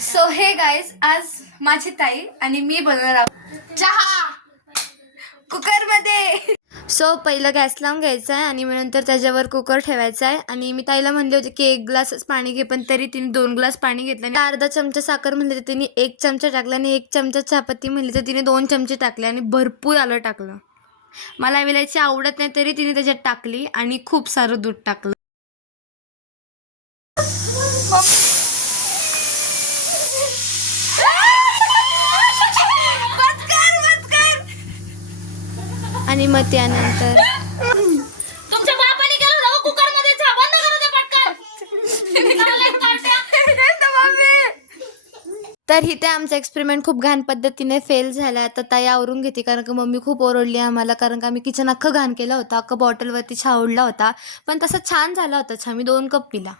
So हे guys, आज माझी ताई आणि मी बनवणार आहोत चहा कुकरमध्ये. सो पहिलं गॅस लावून घ्यायचा आहे आणि नंतर त्याच्यावर कुकर ठेवायचा आहे. आणि मी ताईला म्हणले होते की 1 ग्लासच पाणी घे, पण तरी तिने 2 ग्लास पाणी घेतलं. आणि अर्धा चमचा साखर म्हणले तर तिने 1 चमचा टाकला, आणि 1 चमचा चहापत्ती म्हणली तर तिने 2 चमचे टाकले, आणि भरपूर आलं टाकलं. मला विलायची आवडत नाही तरी तिने त्याच्यात टाकली आणि खूप सारं दूध टाकलं. आणि मग त्यानंतर तुमच्या बापाने केलं ना कुकर मध्ये चहा बंद करू दे पटकन. तर इथे आमचा एक्सपेरिमेंट खूप घाण पद्धतीने फेल झाला. आता ताई आवरून घेते, कारण की मम्मी खूप ओरडली आम्हाला, कारण का आम्ही किचन अख्खं घाण केलं होतं, अख्खं बॉटलवरती चहा उडला होता. पण तसं छान झाला होता चहा, मी 2 कप पिला.